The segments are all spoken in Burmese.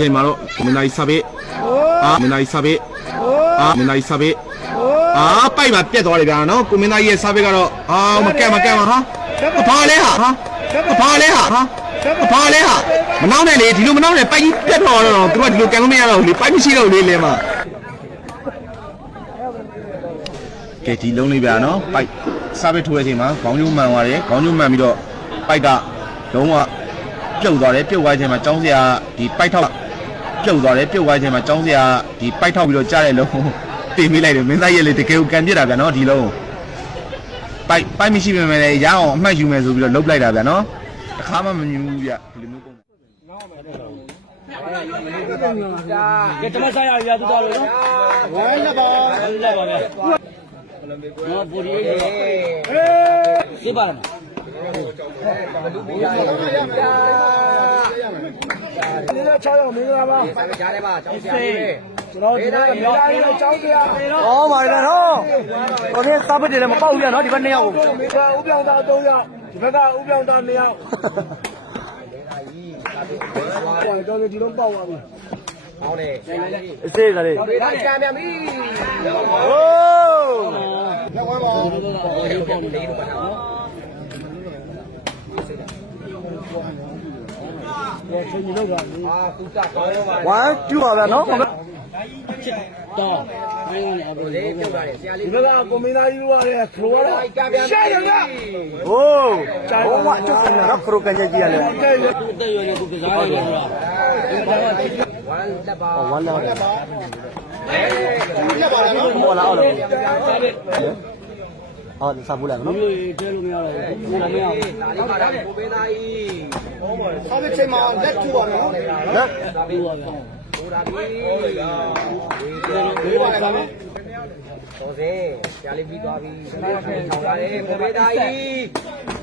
ချိန်မှာတော့မင်းသားကြီးစာပေမင်းသားကြီးစာပေမင်းသားကြီးစာပေပိုက်ပါပြက်သွားတယ်ဗျာနော်ကိုမင်းသားကြီးရဲ့စာပေကတော့မကဲဟာဘာလဲဟာဘာလဲဟာဘာလဲဟာမနှောင်းနဲ့လေဒီလိုမနှောင်းနဲ့ပိုက်ကြီးပြက်သွားတော့သူကဒီလိုကန်လို့မရတော့ဘူးလေပိုက်မရှိတော့လေလဲမှာကဲဒီလုံးလေးဗျာနော်ပိုက်စာပေထိုးတဲ့အချိန်မှာခေါင်းကျိုးမှန်သွားတယ်ခေါင်းကျိုးမှန်ပြီးတော့ပိုက်ကလုံးဝပြုတ်သွားတယ်ပြုတ်သွားတဲ့အချိန်မှာចောင်းစရာဒီပိုက်ထောက်ပြုတ်သွားတယ်ပြုတ်သွားတဲ့အချိန်မှာចောင်းစရာဒီပိုက်ထောက်ပြီးတော့ကြားတဲ့လုံးတင်ပေးလိုက်တယ်မင်းသားရဲ့လေတကယ်ကိုကန်ပြစ်တာဗျာနော်ဒီလုံးပိုက်မရှိပေမဲ့လည်းရအောင်အမှတ်ယူမယ်ဆိုပြီးတော့လုတ်လိုက်တာဗျာနော်တခါမှမမြင်ဘူးဗျဒီလိုမျိုးပုံကဲတမဆိုင်ရရတူတော်လို့နော်ဝိုင်းလက်ပါဗျဘာပူရီစေးပါလားဒီလိုချောင်းအောင်မင်္ဂလာပါကြားတယ်ပါကျောင်းဆရာကျွန်တော်ဒီကမြောက်ပြည်ကျောင်းဆရာဟောပါလေနော်ဟိုဒီစာပစ်တယ်လည်းမပေါက်ဘူးနော်ဒီဘက်2ယောက်ကိုဥပြောင်းသား3ယောက်ဒီဘက်ကဥပြောင်းသား2ယောက်တော်တော်ဒီလိုပေါက်သွားပြီဟောလေအစေးကလေးဒါကြံပြန်ပြီဟိုးလက်ဝဲပါလေးတော့ပါနော်1 2ပါဗျာနော်တော့ဘယ်လိုလဲလေးပြုတ်လာတယ်ဆရာလေးဒီကကိုမင်းသားယူရတယ်ခရိုးရရှဲရကဟိုးဟိုမှာကျုပ်ကနော်ခရိုးကန်ကြီးရတယ်တဲ့ရရသူကစားရတယ်ဆိုတာဝမ်းလက်ပါဝမ်းလက်ပါလက်ပါဟောလာအောင်အော်စာပူလိုက်နော်တဲလို့မရတော့ဘူးမရဘူးဒါလေးပါဒါကိုပေးသားကြီးဟောပါဆောင်းတဲ့ချိန်မှာလက်ထူပါနော်လက်ထူပါဗျာဟိုဒါပြီးလေးပါလားတော်စေကြာလေးပြီးသွားပြီထောင်လာတယ်ကိုပေးသားကြီး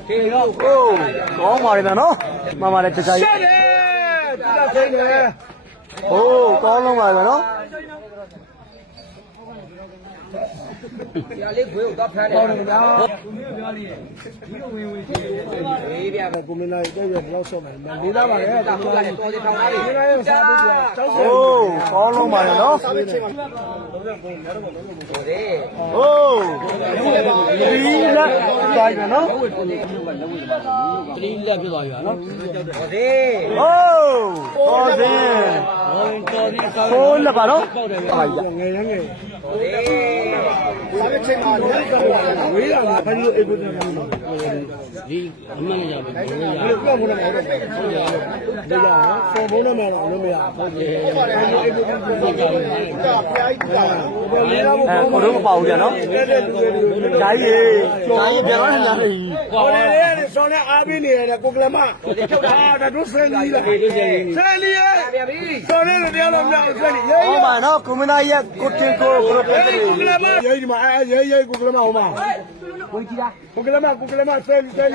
ခေလို့ဟိုးကောင်းပါလေဗျာနော်မှန်ပါတယ်တခြားကြီးရှက်တယ်တခြားသိနေဟိုးကောင်းလုံးပါဗျာနော်ဆရာလေးခွေးကိုတော့ဖမ်းတယ်ဟုတ်တယ်ဗျာဝေးပြပဲကိုမင်းသားရဲ့တဲ့လောက်ဆော့မယ်လေးသားပါလေကိုမင်းသားရဲ့တော်လေးထောင်သားလေးမင်းသားရဲ့စားပေးပြကျောင်းဆရာဟိုးကောင်းလုံးပါလေနော်စားပေးချိန်မှာဟုတ်တယ်ဟိုးဒီလက်သွားပြီနော်3လက်ပြသွားပြီနော်ဟုတ်တယ်ဟိုးတော်စင်းဟိုးလက်ပါနော်ငယ်ရငယ်စားပေးချိန်မှာလက်ကတော့ဝေးလာတာဘယ်လိုအေးကိုနေမှာဒီအမှန်ရပါဘူးဘယ်လိုပြောဖို့လဲမဟုတ်တော့ဘူးဒါကြောင့်ဆော်ဘုံနဲ့မှတော့လုံးမရဟုတ်တယ်အေးကိုပြောကြတယ်ဖျားကြီးကိုတော့မပေါ့ဘူးကြာနော်ဓာကြီးပြန်လာနေပြီဟိုလေဆော်နဲ့အားပေးနေတယ်ကိုကလမထုတ်တာဒါတို့ဆယ်လီလားဆယ်လီပြန်ပြီဆော်နဲ့တရားလို့မရဘူးဆယ်လီဟောပါနော်ကိုမင်းသားရဲ့ကိုတင်ကိုကိုပြတယ်ကိုကလမရေးဒီမှာရေးကိုကလမဟောမှာကိုကြီးလားကိုကလမဆယ်လီဒီကေ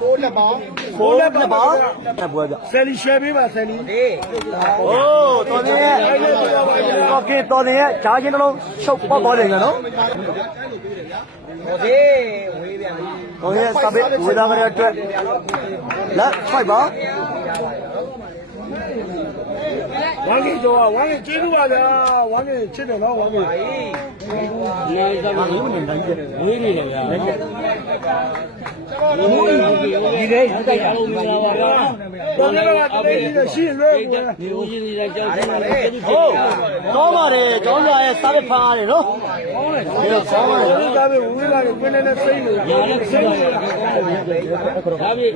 ကိုလက်ပါတက်ပွဲကြဆယ်လီရှယ်ပေးပါဆယ်လီဟိုးတော်နေရဲ့โอเคတော်နေရဲ့ဂျားချင်းတစ်လုံးချုပ်ပေါက်သွားတယ်နော်โอเคဝေးပြန်ပြီတော်ရဲ့စပစ်ဝေးသားကြတဲ့အတွက်လက်ဖိုက်ပါဝမ်းကြီးကျော်ဝမ်းကြီးကျေးဇူးပါဗျာဝမ်းကြီးချစ်တယ်နော်ဝမ်းကြီးနေစားမလို့နေတိုင်းဝေးနေတယ်ဗျာဒီလေတိုက်ရလို့မလာပါဗျာတော်ရကတည်းကရှိလွဲကိုဒီဦးကြီးတွေကြောက်တယ်ဟုတ်ကောင်းပါတယ်ကျောင်းသားရဲ့စားပဖားရတယ်နော်ကောင်းတယ်ကောင်းပါတယ်ဒီကားပဲဝေးလာတယ်ပြင်းနေတဲ့စိတ်လို့စိတ်လို့ဒါပြီ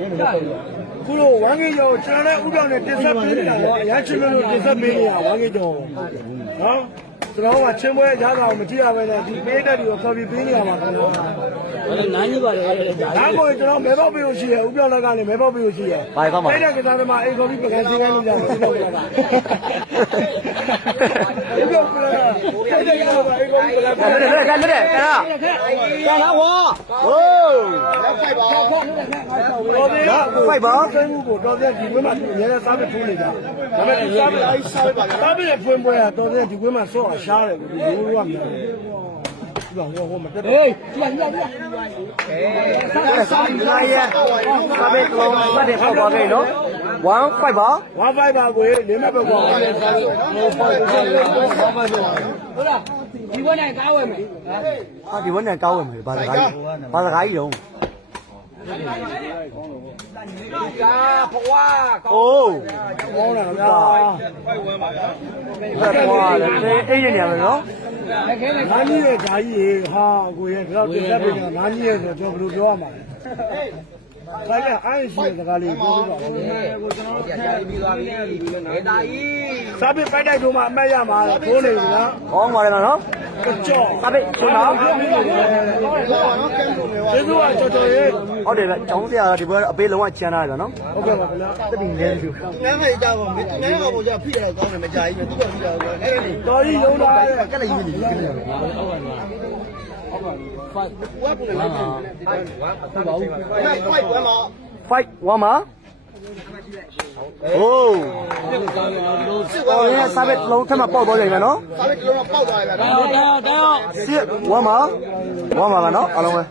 ခုလိုဝမ်းကြီးကျော်ကျွန်တော်လည်းဥပဒေနဲ့တင်ဆက်ပေးနေတာရောအရချင်းလို့တင်ဆက်ပေးနေတာဝမ်းကြီးကျော်နော်ကျွန်တော်ကချင်းပွဲရတာကိုမကြည့်ရပဲနဲ့ဒီပေးတဲ့ဒီကိုခေါ်ပြီးပေးနေရမှာခင်ဗျာနိုင်ကြီးပါလေဒါကိုကျွန်တော်မဲပေါက်ပေးလို့ရှိရဥပြောင်းလက်ကနေမဲပေါက်ပေးလို့ရှိရဘာကောင်းပါလဲတဲ့ကစားသမားအိမ်ခေါ်ပြီးပကံစီခိုင်းလို့ရတယ်ဥပြောင်းလက်ကဥပြောင်းလက်ကတဲ့ကစားသမားအိမ်ခေါ်ပြီးပကံစီခိုင်းလို့ရတယ်တဲ့လားဝါဟိုးဖိုက်ပါဖိုက်ပါစိတ်မှုကိုတော်တဲ့ဒီဝင်းမှာအများနဲ့စားပြီးထိုးနေတာဒါပေမဲ့ဒီစားပြီးအဲ့စားပြီးပါစားပြီးဖွင့်ပွဲကတော်တဲ့ဒီဝင်းမှာဆော့ရှားတယ်ဒီလိုလိုကများတယ်ဒီကောင်ဟိုမတက်ဟေးကြည့်ရစားပြီးလာရဲ့စားပြီးတော့ပတ်တယ်ဆောက်သွားခဲ့နော် 15ပါ 15ပါကိုနေမဲ့ဘက်ကွာဟုတ်လားဒီဘက်နဲ့ကားဝယ်မယ်ဟာဒီဘက်နဲ့ကားဝယ်မယ်ဘာစကားကြီးတော့ကာဖွာအိုးကောင်းတယ်ဗျာဖွာလည်းအေးရနေရမယ်နော်ငါးကြီးရဲ့ဓာကြီးဟာကိုရဲ့ဒီတော့တင်သက်ပြီးငါးကြီးရဲ့ဆိုတော့ဘယ်လိုပြောရမှာလဲဒါကအိုင်းရှိတဲ့စကားလေးပြောပြပါဦးကိုကျွန်တော်တို့ခက်ပြီးသွားပြီဒေတာကြီးစာပေပိုက်တိုက်တို့မှအမှတ်ရမှာထိုးနေပြီလားကောင်းပါတယ်နော်ကြော့စာပေကျွန်တော်ကျေးဇူးပါကြော်ကြော်ရေးဟုတ်တယ်ဗျကျောင်းဆရာဒီဘက်အပေးလုံးဝချမ်းထားတယ်နော်ဟုတ်ကဲ့ပါခင်ဗျာတတိလဲလို့ငန်းခဲ့ကြပါမယ်ငန်းအောင်ကြဖိရတယ်ကောင်းတယ်မကြကြီးပဲသူကဖိရတယ်အဲ့ဒီတော်ကြီးရုံးလာတယ်ကက်လိုက်ရင်းနေပြီဟုတ်ပါဘူး5 1 1 1 မှာโอ้တော်ရဲ့စာပေလုံးထက်မှပေါက်သွားကြပြီနော်စာပေလုံးပေါက်သွားပြီဗျာတော်စစ်1မှာကနော်အားလုံးပဲ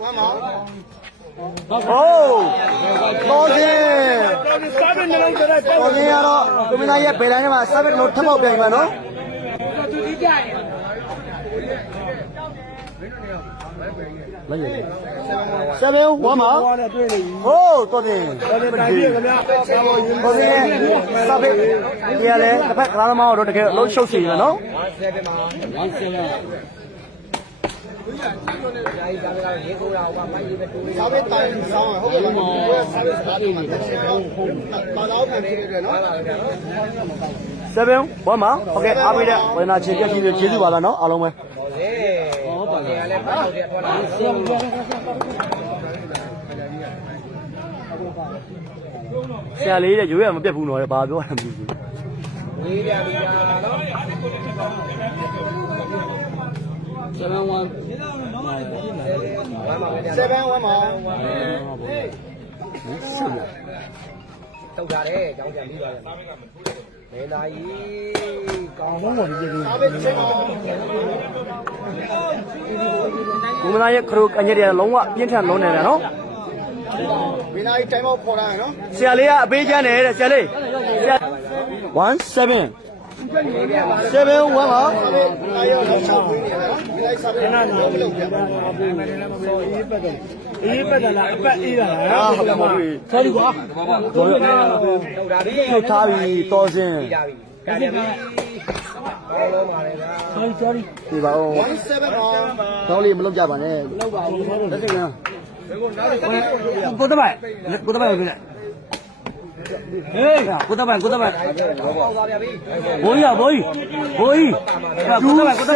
โอ้တော်စင်စာပေနှလုံးကြလိုက်တော်စင်ရတော့ကိုမင်းသားရဲ့ဘယ်တိုင်းမှာစာပေလုံးထက်ပေါက်ပြန်ပြီနော်သူဒီကြရင်လိုက်ရ7 1မှာဟိုးတော်တယ်တိုင်းပြီခင်ဗျာတော်တယ်စာပေဒီရလဲတစ်ဖက်ကလာသမားတော့တကယ်အလုံးရှုပ်စီရနော်7မှာစာပေတိုင်ဆောင်ဟုတ်ကဲ့စာပေစကားတွေမှာပါတော့ပြန်နေတယ်နော်7 1မှာโอเคအားပေးတဲ့ဝေနာချင်းပြည့်စုံကျေးဇူးပါလားနော်အားလုံးပဲဆရာလေးတဲ့ရိုးရမပြတ်ဘူးနော်ဘာပြောရမလဲဘူးဝေးရပြီလားနော်7 1မှာတောက်ကြတယ်ကြောင်းကြံပြီးသွားတယ်မေလာကြီးကောင်းတော့ဒီကြီးကိုမနာရဲ့ခရုကညက်တယ်လုံးဝပြင်းထန်လုံးနေတယ်နော်မေလာကြီးတိုင်မောက်ခေါ်လာရနော်ဆရာလေးကအပေးချမ်းတယ်တဲ့ဆရာလေး17 7 1ပါအာရော6ချပေးနေတယ်နော်ဒီလိုက်စားပေးနေတယ်မလုပ်ပြအေးပတ်တယ်လားအပတ်အေးတာလားဟုတ်ပါဘူးဆရာကြီးကွာထုတ်ထားပြီတော်စင်ကဲတယ်ပါတော်ပါလေဗျာ sorry ဒီပါဦး17ပါတောင်းလေးမလုပ်ကြပါနဲ့မလုပ်ပါဘူးလက်စင်ကကိုတပိုင်ပဲပြလိုက်ဟေးကိုတပိုင်ဘိုးကြီးဘိုးကြီးကိုတပိုင်မှာကိုတ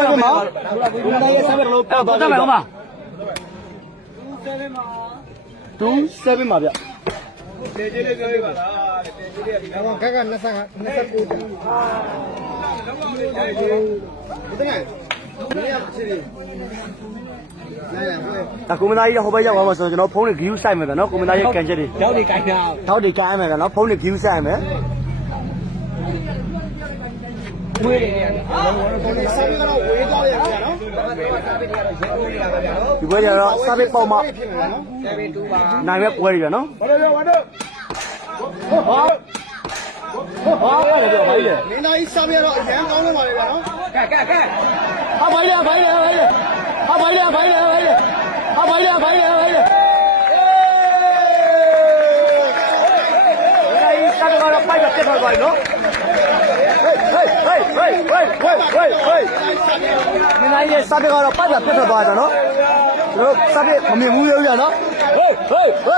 ရဲ့ဆက်ပဲလို့ပေါက်သွားတယ်ကိုတပိုင်မှာ27ပါဗျလေကြီးလေးပြောပြပါလားလေကြီးလေးကခက်က29ကျန်ဘယ်နဲ့ရချီဒါကွန်မနာကြီးဟိုဘက်ရောက်သွားမှာဆိုတော့ကျွန်တော်ဖုန်းနဲ့ view ဆိုင်မယ်ဗျာနော်ကွန်မနာကြီးကန်ချက်တွေထောက်တွေကိုင်းမယ်ဗျာနော်ဖုန်းနဲ့ view ဆိုင်မယ်ဝေးတယ်ဒီစာပေကတော့ဝေးသွားတယ်ဗျာနော်ဒီဘက်ကတော့စာပေပေါ့မှာနိုင်ပဲပွဲရဗျာနော်ဘာလို့လဲဟာရတယ်ပြောပါလေမင်းသားကြီးစာပေတော့အရန်ကောင်းလို့ပါလေဗျာနော်ကဲဟာဘိုင်းလေဟာဘိုင်းလေဟာဘိုင်းလေဟာဘိုင်းလေဟာဘိုင်းလေစာပေကတော့ပိုက်ပြတ်သွားပါနော်ဟေးမင်းသားကြီးစာပေကတော့ပိုက်ပြတ်သွားတယ်နော်တို့စာပေမမြင်ဘူးရောနော်ဟေးက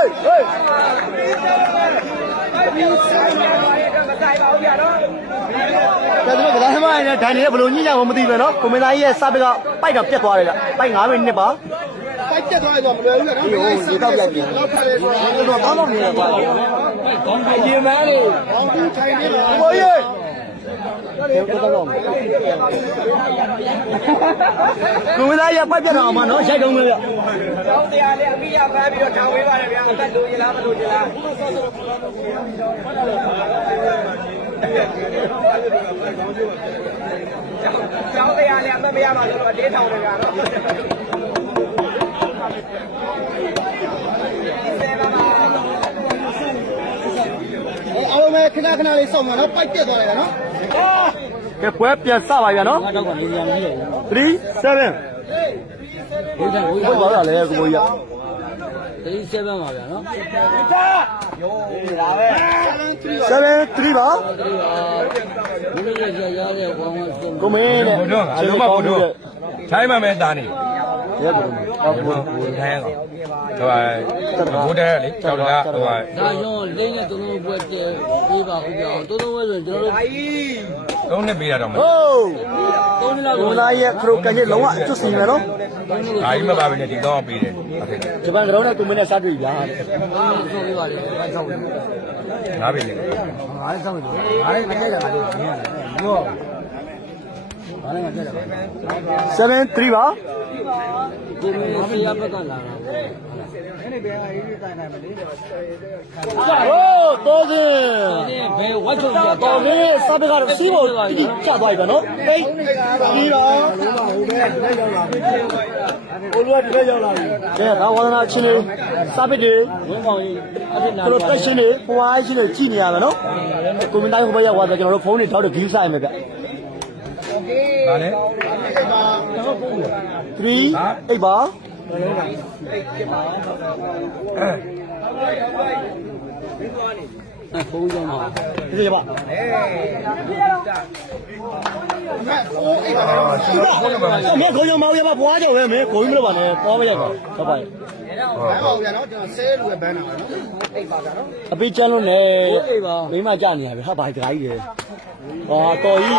ဲတော့ကလာသမားနဲ့ဒိုင်နေဘယ်လိုညှိကြမှမသိပဲနော်ကွန်မန်သားကြီးရဲ့စာပေကပိုက်ကပြတ်သွားတယ်လားပိုက်9မိနစ်ပါပိုက်ပြတ်သွားတယ်ဆိုတော့မလွယ်ဘူးနော်ဒီတော့ပြတ်ပြင်တော့ကောင်းတော့နေတယ်ကွာကောင်းတယ်ရေမန်းလေးကောင်းပြီးထိုင်နေတယ်ဘိုးကြီးကွန်မန်သားကြီးပိုက်ပြတ်တော့မှနော်ရိုက်တုံးမယ်ဗျကျောင်းတရားလေးအမိရဖမ်းပြီးတော့ထောင်ဝေးပါတယ်ဗျာအသက်လိုချင်လားမလိုချင်လားကျောင်းတရားလည်းအမမရပါလို့တော့ဒေးထောင်နေတာနော်အ အားလုံးပဲခဏခဏလေးစောင့်မှာနော်ပိုက်ပြက်သွားတယ်နော်ကဲပွဲပြန်စပါဗျာနော်3 7ဟုတ်ပါလားလေကိုကြီး37ပါဗျာနော်7 3ပါဘယ်လိုရရတဲ့ဘောင်းဆုံးကိုမင်းနဲ့ ဘုတော့အလုံးမဘုတော့ထိုင်းမှာမဲတာနေ ရဲဘုရားဘု ထိုင်းကောင်ဟိုဘုတဲ့လေကြောက်တာဟိုဒါရောလင်းနဲ့သုံးလုံးပွဲတည်းပေးပါဦးကြောင်းသုံးလုံးပွဲဆိုရင်ကျွန်တော်တို့3နှစ်ပေးရတော့မယ်ဟုတ်3နှစ်လောက် ကိုလာရဲ့ခရိုကန်ကြီးလုံးဝအကျွတ်စီမယ်နော်ဒါကြီးမပါဘဲနဲ့ဒီတော့ပေးတယ်ဂျပန်ကတော့ကိုမင်းနဲ့စားတွေ့ဗျာဆုံးပေးပါလေဘာဆောင်လဲငါပေးတယ်ငါလည်းစောင့်နေတယ်ငါလည်းမကြိုက်တာလေနင်းရတယ်ဘောဘာလဲမကြိုက်တာ7 3ပါကိုမင်းဆေးရဘက်ကလာတာဟိုးတော်စင်ဘယ်ဝတ်ချုပ်ရတော်စင်စားပြကတော့စီးဖို့တိကျသွားပြီဗျနော်ဟိတ်ပြီးတော့ဟိုလူကဒီဘက်ရောက်လာပြီကဲဒါဝါသနာချင်းလေးစားပြတွေဝင်းပေါင်ကြီးအဖြစ်နာကျွန်တော်တက်ရှင်းလေးပွားရှင်းလေးကြည့်နေရမယ်နော်ကိုမင်းတိုင်းဟိုဘက်ရောက်သွားတယ်ကျွန်တော်တို့ဖုန်းတွေထောက်တဲ့ဂီးဆိုင်မယ်ဗျဗာလဲ3 8ပါဖုန်းကြောင်းပါဒီရပါမင်းကိုရုံမောင်ရပါဘွားကြောင်ပဲမင်းကိုကြီးမလို့ပါနဲ့သွားမရပါဟုတ်ပါရဲ့ဟုတ်ပါဗျာနော်ကျွန်တော်ဆဲလူပဲဘန်းတာပါနော်အိတ်ပါဗျာနော်အပေးချမ်းလို့လေမိမကြနေရပြီဟာဘာဒကာကြီးလေဟာတော်ကြီး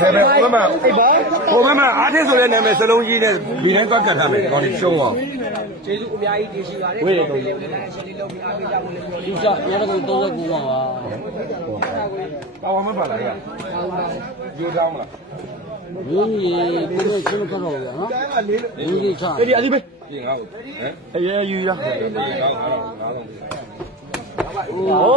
ဘယ်ဘက်မှာအိပါဟိုဘက်မှာအားထင်းဆိုတဲ့နာမည်စလုံးကြီးနဲ့ဒီတိုင်းသွားကတ်ထားမယ်ကောင်းနေရှုံးအောင်ကျေးဇူးအများကြီးတင်ရှိပါတယ်ဝေးတော့လေးရှင်းလေးလုပ်ပြီးအားပေးကြဖို့လည်းဒီကရတဲ့ကို39ပါပါဝါမပါလားရယူတောင်းမလားရင်းကြီးကိုယ်ချင်းကတော့ဗျာနော်ရင်းကြီးချအဲ့ဒီအဒီပဲပြင်ငါ့ကိုဟမ်အေးယူရငါးလုံးโอ้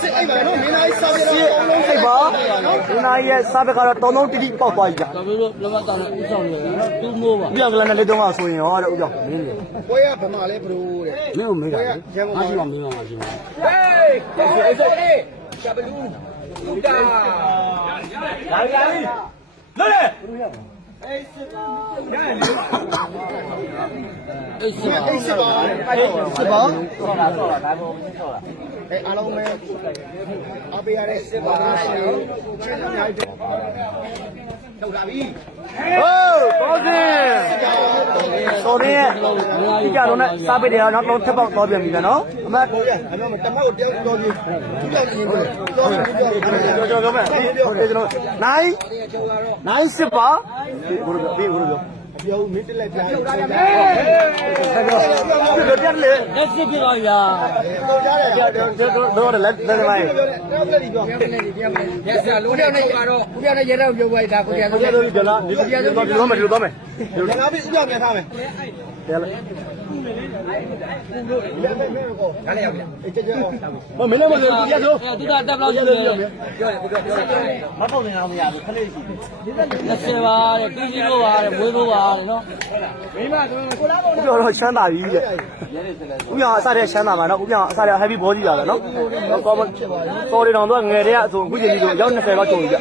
စစ်အိပ်ပါနော်မင်းသားကြီးစားပြတော့3လုံးစိတ်ပါမင်းသားရဲ့စားပြကတော့3လုံးတိတိပေါက်သွားပြီကြာတော်တော်လက်မတန်နဲ့ဥဆောင်နေတယ်တူးမိုးပါပြကလည်းနဲ့လေးတုံးကဆိုရင်ဟောတဲ့ဥကြောင့်မင်းလေပွဲရဗမာလဲဘလို့တဲ့မင်းကိုမေးတာလေအားရှိမှမင်းမှာရှိမှာဟေးအဲ့ဆိုရှာဘလူးလူတာလာလာလွတ်လေအေးစစ်ပါအေးစစ်ပါအေးစစ်ပါဆောတာဒါပေါ်မင်းဆောတာအေးအားလုံးပဲအပေးရတဲ့စစ်ပါလားရှင်ချင်းအများကြီးထုတ်တာပြီဟိုးတော်စင်ဆိုရဲဒီကြတော့နဲ့စားပေးတယ်တော့နောက်ထပ်ပေါက်တော့ပြန်ပြီနော်အမတ်ဟုတ်ရဲ့အမတ်တမောက်တယောက်တော်ကြီးသူ့ကြောင့်နေတယ်တော်တော်ပဲဟုတ်တယ်ကျွန်တော်နိုင်စစ်ပါဘုရားဘေးဘုရားပြောမင်းတက်လက်ပြားထုတ်တာပြန်တယ်တက်လေလက်စစ်ပြပါဗျာတော့ကြားတယ်တော့လက်မိုင်းရက်စလုံးနဲ့နေပါတော့ကိုပြနဲ့ရဲတော့ပြောပါဒါကိုပြတော့ပြောလားဒီတော့မယ်တော့မယ်ငါပြီးဥပပြန်ထားမယ်တယ်လေဒါလည်းရောက်ပြီအေးကြကြမင်းလည်းမလို့ပြရဆိုသူကတက်လောက်ရှိတယ်ပြောတယ်မပေါ့နေတာမရဘူးခလေးရှိ20ပါတဲ့ကင်းကြီးတို့ပါတဲ့မွေးတို့ပါတဲ့နော်မိမပြောတော့ချမ်းသာပြီတဲ့ဥပအစတဲ့ချမ်းသာမှာနော်ဥပအစတဲ့ heavy body လာတယ်နော်ကောမတော်တယ်တော့သူကငယ်တဲ့ကအဆိုအခုချိန်ကြီးဆိုရောက်20လောက်ကျုံပြီကြ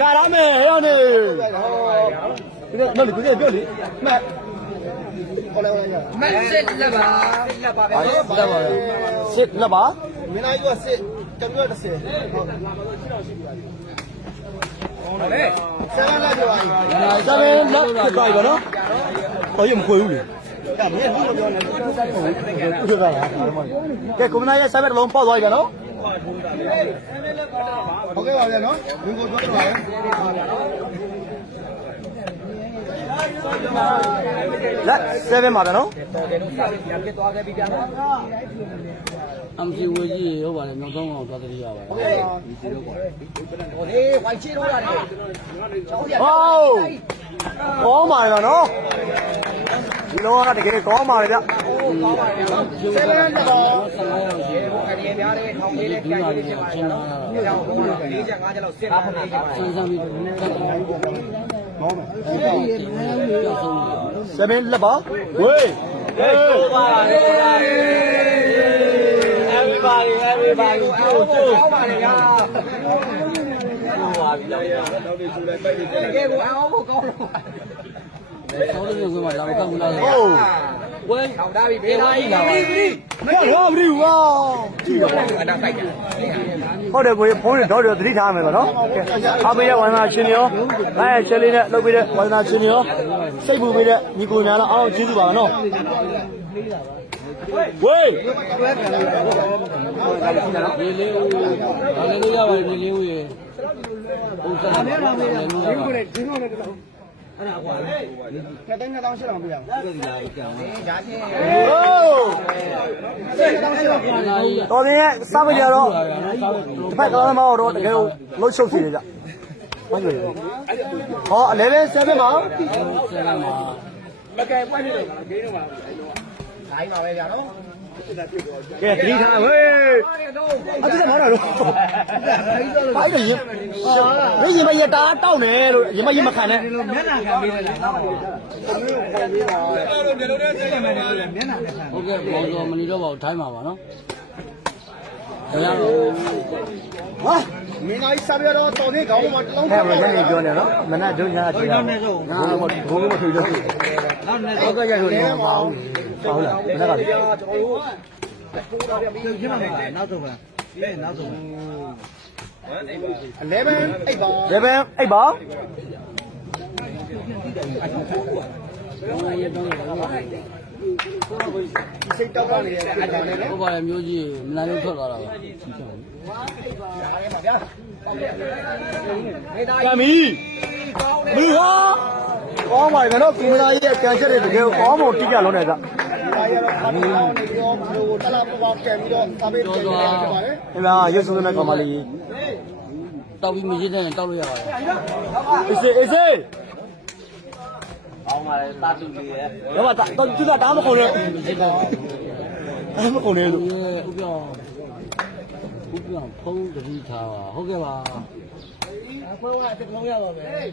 ကာရမယ်ဟဲ့ရောက်နေဒီတော့မလို့ကိုပြောလေမတ်ခေါ်လိုက်ရမတ်စစ်လက်ပါလက်ပါပဲလက်ပါစစ်လက်ပါမင်းသားကြီးကစစ်ကျွန်တော်30ဟုတ်ဟုတ်လေဆယ်လက်ပြောပါဆယ်လက်ဖြစ်သွားပြီဗောနော်တော်ရမခွေဘူးလေကမင်းဘူးမပြောနဲ့ဟုတ်ကဲ့ကဲကွန်မနာရဲ့ဆယ်လက်လုံးပေါက်သွားပြီဗောနော်ဟုတ်ကဲ့ပါဗျာနော်ဝင်ကိုပြောတော့ပါလက်7ပါဗျာနော်အမ်ဂျီဝကြီးဟုတ်ပါလေနောက်ဆုံးအောင်သွားတည်းရပါဟုတ်ဟေးဝိုင်ချီတော့ရတယ်ကောင်းပါရဲ့နော်ဒီလောကတကယ်ကောင်းပါရဲ့ဗျကောင်းပါရဲ့နော်7လက်ပါ15ရောက်ရှိတယ်အရင်များတဲ့ခေါင်းလေးနဲ့ကြိုက်နေတယ်ပါနော်အဲဒါကို4ချက်5ချက်လောက်စစ်ပါနေတယ်စဉ်းစားပြီးကောင်းပါ7လက်ပါဝေးပါ everybody ကျိုးကျိုးပါလေဗျာဟုတ်ပါပြီတော့တော့ဒီဆိုလိုက်ပိုက်နေတယ်တကယ်ကိုအောင်ဖို့ကောင်းတော့ဆောင်းလို့ဆိုမှဒါမကောက်ဘူးလားဟုတ်ဝဲထောက်တာပြီဘေးလာကြီးလာပြီမဟုတ်ဘူးဝါကြည့်တော့အတားဖိုက်တယ်ဟုတ်တယ်ကိုဖုန်းတော့သတိထားမယ်ပေါ့နော်အားပေးတဲ့ဝိုင်းမှာရှင်ရောအဲချက်လေးနဲ့လုပ်ပေးတဲ့ဝိုင်းမှာရှင်ရောစိတ်ပူပေးတဲ့ညီကိုညာတော့အောင်ကျေးဇူးပါနော်ဝေးဒီလေးဦးဒါလေးလေးရပါတယ်ဒီလေးဦးရေဟုတ်ကဲ့ဒီလိုနဲ့ဒီလိုနဲ့အဲ့ဒါကွာခက်တိုင်း2000 8000ပြရအောင်ဒီလာကြောင်းရာချင်းဟိုတော်တယ်ရဲ့စပကြတော့တစ်ဖက်ကလည်းမဟုတ်တော့တကယ်လို့လှုပ်ရှုပ်စီနေကြဘာလို့လဲဟော11 7မှာမကဲပွက်နေတယ်ဂိမ်းတော့ပါခိုင်းပါပဲဗျာနော်ကဲသတိထားဝေးအဲ့ဒါမဟုတ်တော့ဘာလဲရင်မရတာတောက်နေလို့ရင်မခံနဲ့ဒီလိုမျက်နှာခံပေးလိုက်တာဟုတ်ကဲ့ဘောတော်မနီတော့ပါထိုင်းပါပါနော်ဟာမင်းသားကြီးစားပြတော့တော်နေခေါင်းမှာတလုံးထဲမှာလည်းပြောနေနော်မနက်ဒုညာကြည့်တော့ဘိုးမထွေလို့ဟုတ်ကဲ့ရဆိုနေမှာဟုတ်လားမနက်ကကျွန်တော်တို့ပြင်းပါမယ်နောက်ဆုံးပါနောက်ဆုံး11 8ပါစိတ်တောက်ပါနေတဲ့အကြောင်းလေးဟုတ်ပါရဲ့မျိုးကြီးမလာလို့ထွက်သွားတာပါကမီမီဟာကောင်းပါပြီနော်ကင်မရာရဲ့ကန်ချက်တွေတကယ်ကောင်းဖို့တိကျလုံးနေကြဒါရတော့ခါမောင်းနေရောဘလိုတလားပေါ့ကဲပြီးတော့စာပေပြန်နေပါတယ်ဟဲ့လားရုပ်စုံနဲ့ကောင်မလေးတောက်ပြီးမရင်းနဲ့တောက်လို့ရပါတယ်အေးစေးကောင်းပါလေတာတူလေးရဲ့တော့တော့သူကတားမကုန်နဲ့မကုန်နဲ့လို့ဥပြောင်းဖုံးတတိထားပါဟုတ်ကဲ့ပါဖုံးကတစ်လုံးရပါမယ်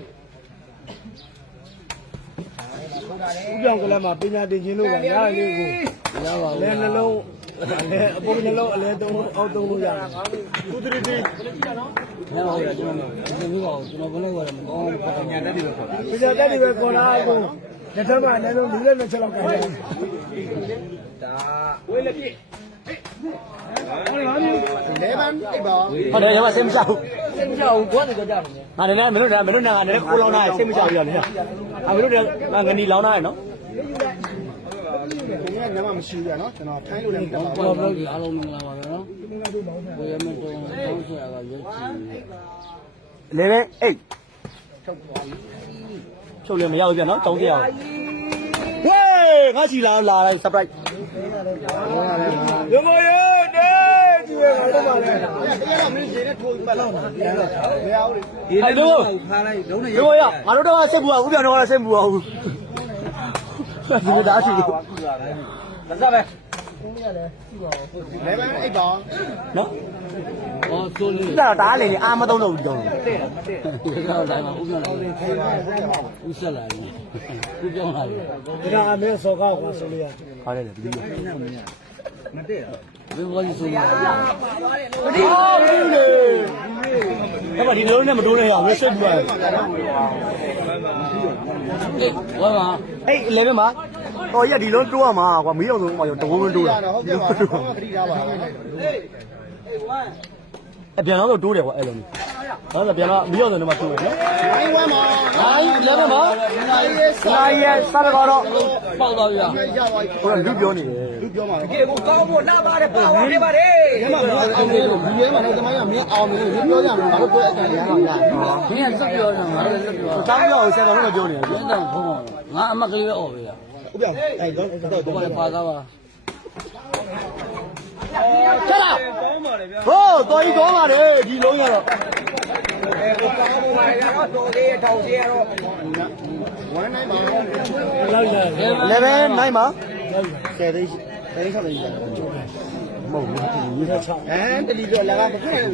ဦးပြောင်ကလည်းမပညာတင်ခြင်းလို့ပါရလေးကိုရပါဘူးလဲနှလုံးလဲအပေါ်နှလုံးအလဲသုံးအောက်သုံးလို့ရတယ်ကုသရီတီရပါဘူးကျွန်တော်ဘယ်လိုလဲမကောင်းဘူးပတ်ညာတက်တယ်ပဲခေါ်ပညာတက်တယ်ပဲခေါ်တာကိုလက်ထက်မှာလည်းလုံးလေးနဲ့ချက်လောက်ကိုင်းတယ်ဒါဝေးလက်ပြည့်ဟုတ်တယ်ရပါစိတ်မချဘူးစိတ်မချဘူးကိုယ်ကတော့ကြောက်နေငါလည်းမင်းတို့ကခိုးလောင်းတာစိတ်မချဘူးရတယ်မင်းတို့ကငနီလောင်းတာရနော်ဒီကညမမရှိဘူးရနော်ကျွန်တော်ထိုင်းလို့လည်းမတက်ပါဘူးတော့ဒီအားလုံးမင်္ဂလာပါပဲနော်ဘယ်ရမတော်တောင်းဆရာကရွက်ချီ11 8ချုပ်လည်းမရဘူးပြနော်တောင်းပြရအောင်ဝေးငါချီလာလိုက် surprise ဒီမရနေဒီဝဲကတော့ပါလေတရားတော့မင်းရေနဲ့ထိုးပတ်လောက်မရဘူးလေအဲ့လိုဖားလိုက်လုံးနေရောငါတို့တော့စိတ်ပူအောင်ဦးပြောင်းတော့စိတ်ပူအောင်ဒီသားချီလို့လက်စားပဲ11 8ပါနော်ဟောဆိုလို့ဒါတော့တားလေအာမသုံးတော့ဘူးတော့ဒီကတော့တိုင်းမှာဥပြောင်းလာဥဆက်လာပြီဥပြောင်းလာပြီဒါအမေစောကောက်ကိုဆိုလို့ရပါတယ်ဒီလိုမတည့်ဘယ်ဘောကြီးဆိုလို့ဒီလေဒီလိုနဲ့မတိုးနဲ့ရအောင်စိတ်ပူရတယ်ဝါပါအဲ့11မှာတော်ရက်ဒီလုံးတိုးရမှာကွာမီးအောင်ဆုံးတဝုန်းတိုးတာဟုတ်ကဲ့ပါခတိထားပါအပြန်တော့တိုးတယ်ကွာအဲ့လိုဟုတ်တယ်ပြန်တော့မီးအောင်ဆုံးတော့တိုးတယ်နော်နိုင်ဝမ်းမှာနိုင်11မှာနိုင်ရဲ့စားတော့ပေါက်သွားပြီဟိုလူပြောနေတယ်လူပြောမှာတကယ်ကိုကောင်းဖို့လာပါတယ်ပေါ့ဝါနေပါတယ်ညမမအောင်နေလို့ဒီရဲမှာတော့တမိုင်းကမင်းအောင်နေလို့ပြောကြမှာငါတို့ပြောအကန်ရအောင်လားမင်းကစက်ပြောတာငါလည်းစက်ပြောတာတောင်းပြောဆရာတော်ကပြောနေတယ်ဘယ်တော့ဖုန်းငါအမကလေးပဲអော်ပေးရဥပြောင်းအဲ့တော့ဘာလဲပါသားပါချက်လာဟိုးတော်ကြီးတော်ပါတယ်ဒီလုံးရတော့ကောင်းဖို့ပါရတော့တော်သေးထောင်သေးရတော့1နိုင်ပါလောက်လာ11နိုင်ပါ10သိန်း6သိန်းမဟုတ်ဘူးဒီလိုချတလီပြောလာကမခွင့်ရဘူး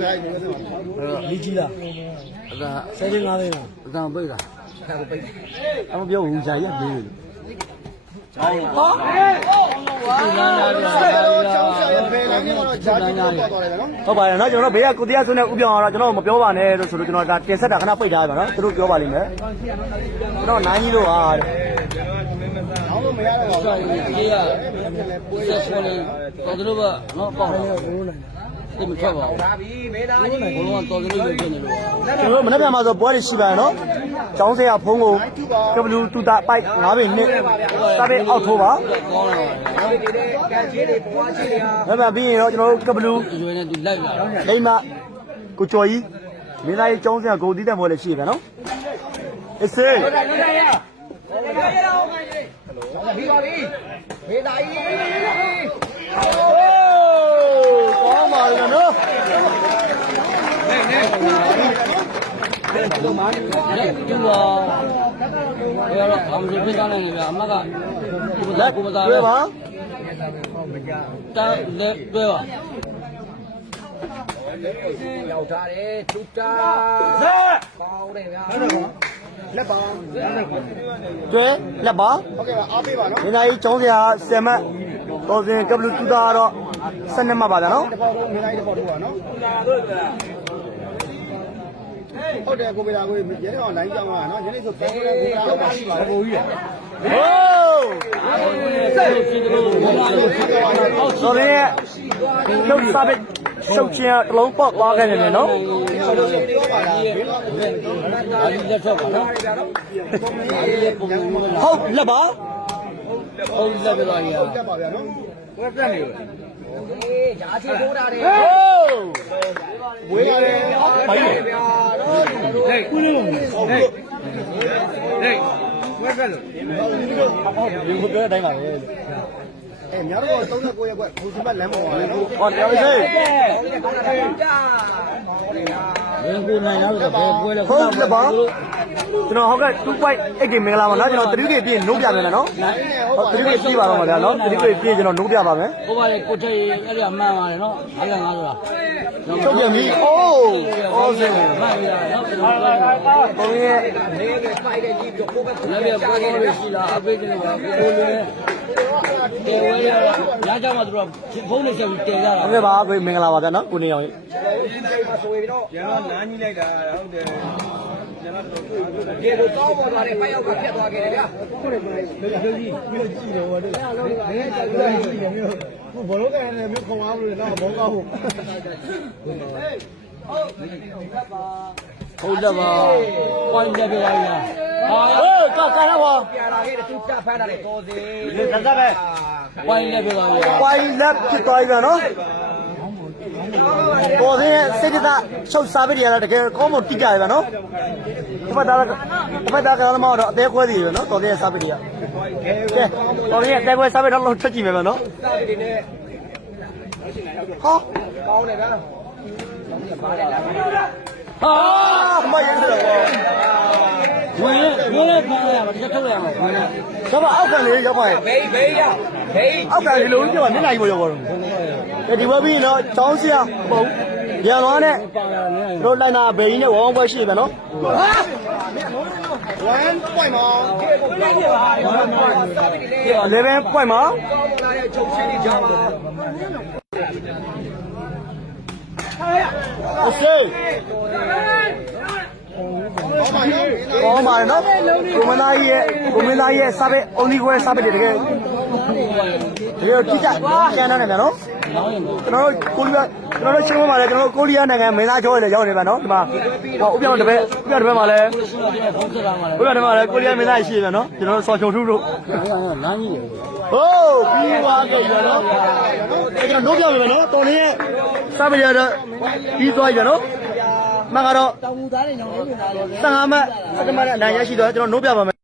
လီကြီးလားအသာ10သိန်း5သိန်းလားအသာပိတ်တာအမပြောဘူးဂျာရက်ပေးလို့ ဟုတ်ပါတယ်နော်ကျွန်တော်တို့ဘေးကကိုတရားစွန်းနဲ့ဥပြောင်းအောင်တော့ကျွန်တော်မပြောပါနဲ့လို့ဆိုလို့ကျွန်တော်ဒါတင်ဆက်တာခဏပိတ်ထားပါနော်သူတို့ပြောပါလိမ့်မယ်ကျွန်တော်နိုင်ကြီးလို့ဟာတဲ့အောင်လို့မရတော့ပါဘူးကြီးကဆက်ဆွနေတော်တို့ကနော်ပေါ့ဒီမထွက်ပါဘူးဒါပြီမေးသားကြီးဘလုံးကတော့တော်တော်လေးပြင်နေလို့ကျွန်တော်မနေ့ကမှဆိုပွဲတွေရှိပါရနော်ကျောင်းဆရာဖုံးကိုကဘလူတူတာပိုက်9ပေနှစ်စာပေအောက်ထိုးပါကောင်းလာပါကန်ချီတွေပွားချီတွေဟာဒါပြီးရင်တော့ကျွန်တော်တို့ကဘလူရွယ်နဲ့သူလိုက်လာလိမ့်မကိုကျော်ကြီးမင်းသားကြီးကျောင်းဆရာဂိုတီးတဲ့ပွဲလည်းရှိပြန်နော်အစ်စေးပြီးပါပြီမေးသားကြီးကောင်းပါလားနော်ကျူပါဘယ်တော့အမှန်ပြတာလည်းအမကလက်ကိုမသားပဲပါတာလက်ပဲပါရောက်ထားတယ်ထူတာလက်ပေါင်းတယ်ဗျာလက်ပေါင်းကျွဲလက်ပါဟုတ်ကဲ့ပါအားပေးပါနော်ဒီနေ့ကျောင်းစရာ10မှတ်တော်စင်ကဘလူတူတာတော့12မှတ်ပါဗျာနော်တစ်ပေါက်လုံးဒီနေ့တစ်ပေါက်တို့ပါနော်ဟုတ်တယ်ကိုမေလာကိုရဲတော့လိုင်းကြောင်းပါနော်ညနေဆိုပေါ်လို့ကိုမေလာတော့ရှိပါဘူးကြီးဟိုးဆိုရဲလုတ်စားပဲရှုပ်ချင်းတလုံးပေါက်သွားခဲ့တယ်နော်ဟုတ်လက်ပါဟုတ်လက်ပါရလက်ပါဗျာနော်ကိုပြတ်နေလို့အေးဂျာချီထိုးတာတယ်ဟိုးဝေးရတယ်ဖိုင်ဗျာတော့ဟေးကူးလို့ဟေးဟေးဝဲကလို့ဟုတ်ဒီကိုပြောတဲ့အတိုင်းပါပဲအဲများတော့39ရက်ကွဘူစီမလမ်းပေါ်ပါလေဟောတော်ပြီစေးဘယ်ကိုနိုင်တော့ဘယ်ပွဲလဲဟုတ်ကဲ့ပါကျွန်တော်ဟုတ်ကဲ့2.8 game မင်္ဂလာပါနော်ကျွန်တော်3 game ပြည့်နိုးပြမယ်နော်ဟုတ်3 game ပြည့်ပါတော့မှာဗျာနော်3 game ပြည့်ကျွန်တော်နိုးပြပါမယ်ဟုတ်ပါလေကိုထိတ်အဲ့ဒါမှန်ပါတယ်နော်55ဆိုတာထုတ်ပြန်ပြီအိုးအော်စေမှန်ပြီနော်ကျွန်တော်ဘုံရဲ့နေနဲ့ဖိုက်တဲ့ကြီးကိုဘက်ကိုလည်းပေါ်လို့ရှိလားအပေးတယ်ပါကိုလည်းတေဝဲရညကြမှာသူတို့ဖုန်းနဲ့ဆက်ပြီးတဲကြတာဟုတ်ကဲ့ပါကိုမင်္ဂလာပါဗျာနော်ကိုနေအောင်ကြီးဆိုပြီးတော့ကျွန်တော်နားကြီးလိုက်တာဟုတ်တယ်ကျွန်တော်ဒီလိုကောင်းပေါ်လာတဲ့ပိုက်ရောက်ကဖြတ်သွားခဲ့တယ်ဗျာဟုတ်တယ်ပြောကြီးမျိုးကြည့်တော့ဟုတ်တယ်နည်းကြည့်လို့ရှိတယ်မျိုးဘောလုံးကလည်းမျိုးခုံအားလို့တော့ဘောကောင်းဟုတ်ဟုတ်တယ်ပါပွိုင်းကြပြရရဟာဟေးကာတော့ပါပြလာခဲ့တဲ့သူတက်ဖမ်းတာလေပေါ်စီဒီတက်ပဲပွိုင်းလက်ပြပါရပွိုင်းလက်ဖြစ်သွားပြီနော်ပေါ်စီစိတ်သက်ချုပ်စားပြီးရတာတကယ်ကောင်းမတိကြရပါနော်ဒီမှာဒါကလည်းမဟုတ်တော့အသေးခွဲသေးတယ်နော်တော်သေးစားပြီးရကဲတော်သေးအသေးခွဲစားပြီးတော့လုံးထွက်ကြည့်မယ်နော်စားပြီးနေဟောကောင်းတယ်ဗျာဟာမရစတော့ဝင်ဖမ်းရမှာတစ်ချက်ထုတ်ရမှာဆိုတော့အောက်ကနေရောက်ပါရဲ့ဘေးရအောက်ကနေလုံးပြောမျက်နှာကြီးပေါ်ရောက်တော့ဒီဘက်ပြီးတော့ចောင်းစရာပုံရန်သွားနဲ့တို့လိုက်နာဘေးကြီးနဲ့ဝေါင်းပွဲရှိတယ်နော်1 point မှာ11 point မှာချုပ်ချင်းကြပါโอเคကောင်းပါနော်ကိုမင်းသားရဲ့စားပဲအုံဒီခွဲစားပဲတကယ်တိကျကျန်တော့နေဗျာနော်ကျွန်တော်တို့ရှင်းပါလေကျွန်တော်တို့ကိုရီးယားနိုင်ငံမင်းသားကျော်လည်းရောက်နေဗျာနော်ဒီမှာဟောဥပြောင်းတစ်ပတ်မှာလည်းဥပြောင်းတစ်ပတ်မှာလည်းကိုရီးယားမင်းသားရှိဗျာနော်ကျွန်တော်တို့စော်ချုံထုတို့လမ်းကြီးဟိုးပြီးသွားကြပြီနော်ကျွန်တော်တို့ပြောပြမယ်နော်တော်လေးရဲ့စားပဲရတော့ပြီးသွားကြနော်မှန်ကတော့တောင်မူသားတွေညောင်းနေနေတာလေ15မှတ်17မှတ်အနိုင်ရရှိတော့ကျွန်တော်နိုးပြပါမယ်